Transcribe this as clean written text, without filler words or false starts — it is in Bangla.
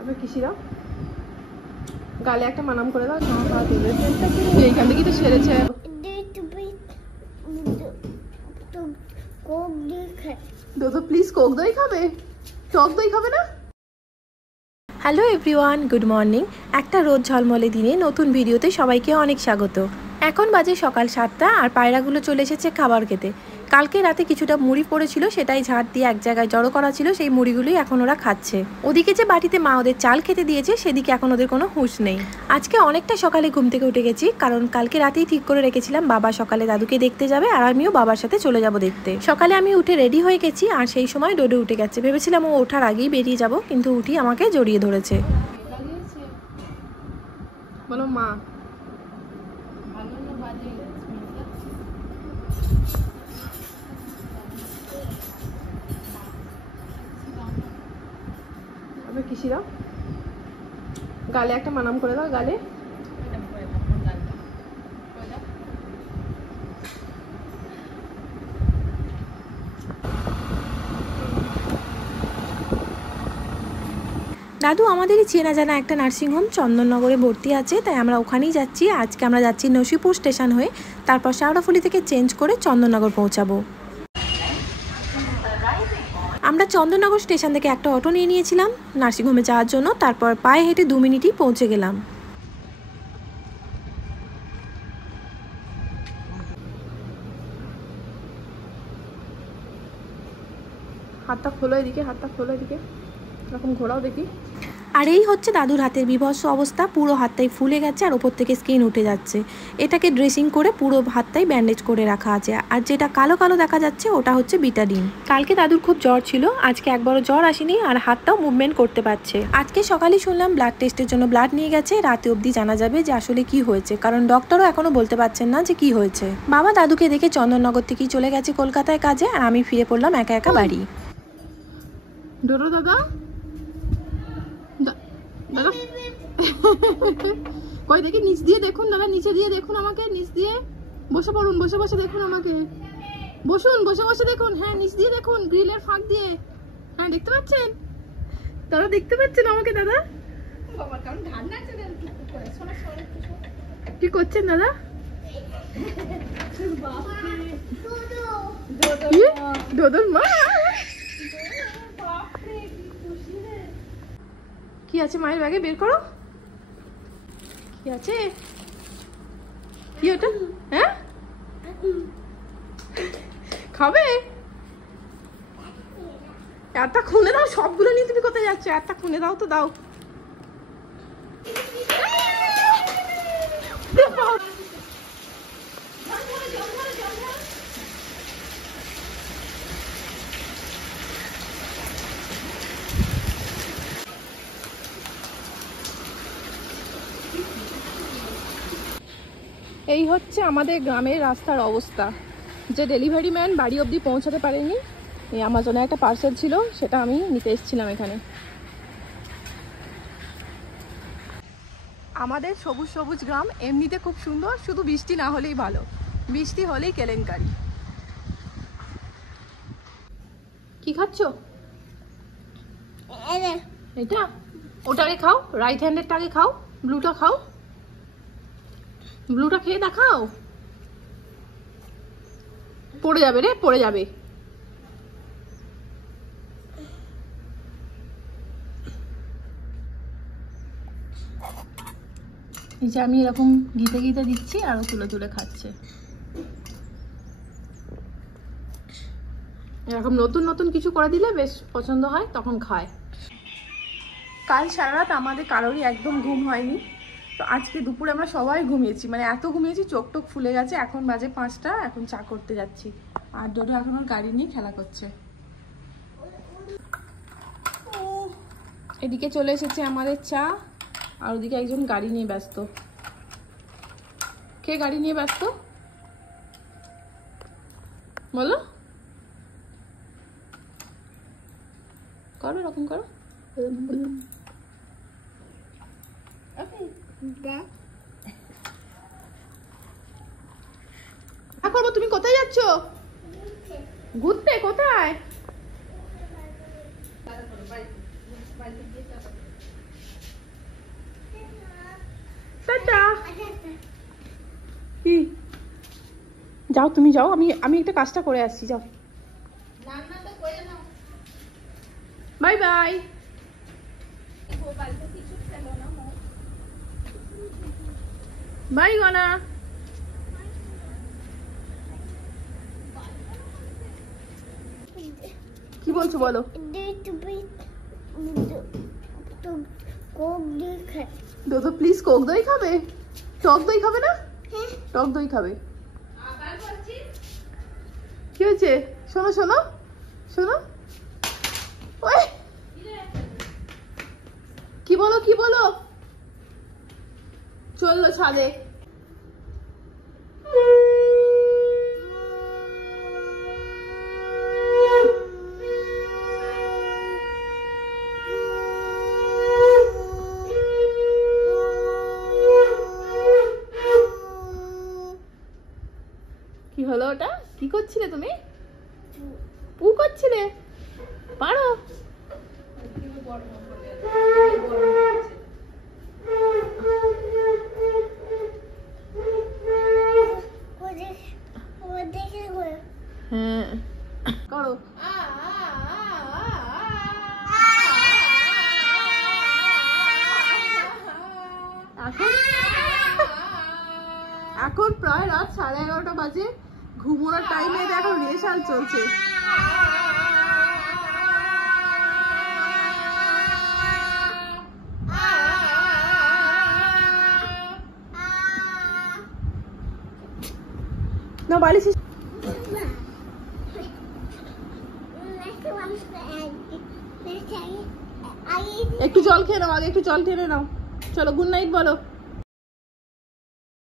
আবার কিসিরা গালে একটা মানাম করে দাও। এইখান থেকে তো সেরেছে। দোদো প্লিজ কোক দই খাবে, টক দই খাবে না? Hello everyone, good morning. একটা রোদ ঝলমলে দিনে নতুন ভিডিওতে সবাইকে অনেক স্বাগত। এখন বাজে সকাল 7টা আর পায়রাগুলো চলে এসেছে খাবার খেতে। কালকে রাতে কিছুটা মুড়ি পড়েছিল, সেটাই ঝাড় দিয়ে এক জায়গায় জড়ো করা ছিল, সেই মুড়িগুলোই এখন ওরা খাচ্ছে। ওদিকে যে বাটিতে মা ওদের চাল খেতে দিয়েছে সেদিকে এখন ওদের কোনো হুঁশ নেই। আজকে অনেকটা সকালে ঘুম থেকে উঠে গেছি, কারণ কালকে রাতেই ঠিক করে রেখেছিলাম বাবা সকালে দাদুকে দেখতে যাবে আর আমিও বাবার সাথে চলে যাব দেখতে। সকালে আমি উঠে রেডি হয়ে গেছি আর সেই সময় ডোডো উঠে গেছে। ভেবেছিলাম ও ওঠার আগেই বেরিয়ে যাব, কিন্তু উঠি আমাকে জড়িয়ে ধরেছে। বলো মা। আবার কিসিরা গালে একটা মানাম করে দাও, গালে। দাদু আমাদেরই চেনা জানা একটা নার্সিংহোম চন্দননগরে ভর্তি আছে, তাই আমরা ওখানেই যাচ্ছি। আজকে আমরা যাচ্ছি নসিপুর স্টেশন হয়ে, তারপর শেওড়াফুলি থেকে চেঞ্জ করে চন্দননগর পৌঁছাবো। আমরা চন্দননগর স্টেশন থেকে একটা অটো নিয়ে নিয়েছিলাম নার্সিংহোমে যাওয়ার জন্য, তারপর পায়ে হেঁটে 2 মিনিটই পৌঁছে গেলাম। হাতটা খোলো এদিকে, হাতটা খোলো এদিকে, এরকম ঘোরাও দেখি। আর এই হচ্ছে দাদুর হাতের বিভৎস অবস্থা, পুরো হাতটাই ফুলে গেছে আর ওপর থেকে স্কিন উঠে যাচ্ছে। এটাকে ড্রেসিং করে পুরো হাতটাই ব্যান্ডেজ করে রাখা আছে, আর যেটা কালো কালো দেখা যাচ্ছে ওটা হচ্ছে বিটাডিন। কালকে দাদুর খুব জ্বর ছিল, আজকে একবারও জ্বর আসেনি আর হাতটাও মুভমেন্ট করতে পারছে। আজকে সকালে শুনলাম ব্লাড টেস্টের জন্য ব্লাড নিয়ে গেছে, রাতে অবধি জানা যাবে যে আসলে কি হয়েছে, কারণ ডক্টরও এখনো বলতে পারছেন না যে কি হয়েছে। বাবা দাদুকে দেখে চন্দননগর থেকেই চলে গেছে কলকাতায় কাজে, আর আমি ফিরে পড়লাম একা একা বাড়ি। ডোডো দাদা, দাদা কই দেখি, নিচ দিয়ে দেখুন দাদা, নিচে দিয়ে দেখুন আমাকে, নিচ দিয়ে বসে পড়ুন, বসে বসে দেখুন আমাকে, বসুন, বসে বসে দেখুন। হ্যাঁ নিচ দিয়ে দেখুন, গ্রিলের ফাঁক দিয়ে। হ্যাঁ দেখতে পাচ্ছেন দাদা, দেখতে পাচ্ছেন আমাকে দাদা? কি করছেন দাদা? ডোডোর মা। কি আছে মায়ের ব্যাগে, বের করো। কি আছে? কি ওটা? হ্যাঁ খাবে? একটা খুলে দাও, সবগুলো নিয়ে তুমি কোথায় যাচ্ছ? একটা খুলে দাও তো, দাও। এই হচ্ছে আমাদের গ্রামের রাস্তার অবস্থা। যে ডেলিভারি ম্যান বাড়ি অবধি পৌঁছাতে পারেনি, এই আমাজনে একটা পার্সেল ছিল, সেটা আমি নিতে এসেছিলাম এখানে। আমাদের সবুজ সবুজ গ্রাম এমনিতে খুব সুন্দর, শুধু বৃষ্টি না হলেই ভালো, বৃষ্টি হলেই কেলেঙ্কারি। কি খাচ্ছ? এটা ওটাকে খাও, রাইট হ্যান্ডেরটাকে খাও, ব্লুটা খাও, ব্লুটা খেয়ে দেখাও। পড়ে যাবে রে, পড়ে যাবে। এই যে আমি এরকম গিতে গিতে দিচ্ছি আর ও তুলে তুলে খাচ্ছে। এরকম নতুন নতুন কিছু করে দিলে বেশ পছন্দ হয়, তখন খায়। কাল সারা রাত আমাদের কারোরই একদম ঘুম হয়নি, তো আজকে দুপুরে আমরা সবাই ঘুমিয়েছি, মানে এত ঘুমিয়েছি চোখ টোক ফুলে গেছে। এখন বাজে 5টা, এখন চা করতে যাচ্ছি, আর ডোডো এখন ওর গাড়ি নিয়ে খেলা করছে। এদিকে চলে এসেছে আমাদের চা, আর ওদিকে একজন গাড়ি নিয়ে ব্যস্ত। কে গাড়ি নিয়ে ব্যস্ত বলো? করো, এরকম করো। করবো, তুমি কোথায় যাচ্ছ? ঘুরতে? কোথায়? যাও তুমি যাও, আমি একটা কাজটা করে আসছি, যাও। Bye bye. বাই গনা। কি বলছো বলো? দোদো প্লিজ কোক দই খাবে? টক দই খাবে না? টক দই খাবে। কি হয়েছে? শোনো শোনো শোনো, ওই কি বলো কি বলো? চললো ছাদে। কি হলো ওটা? কি করছিলে তুমি? পু করছিলে? পারো? হ্যাঁ করো। এখন প্রায় রাত 11:30 বাজে, ঘুমোনোর টাইমে এখন রেশাল চলছে। না বালিশ একটু জল খেয়ে নাও, আগে একটু জল খেয়ে নাও। চলো গুড নাইট বলো।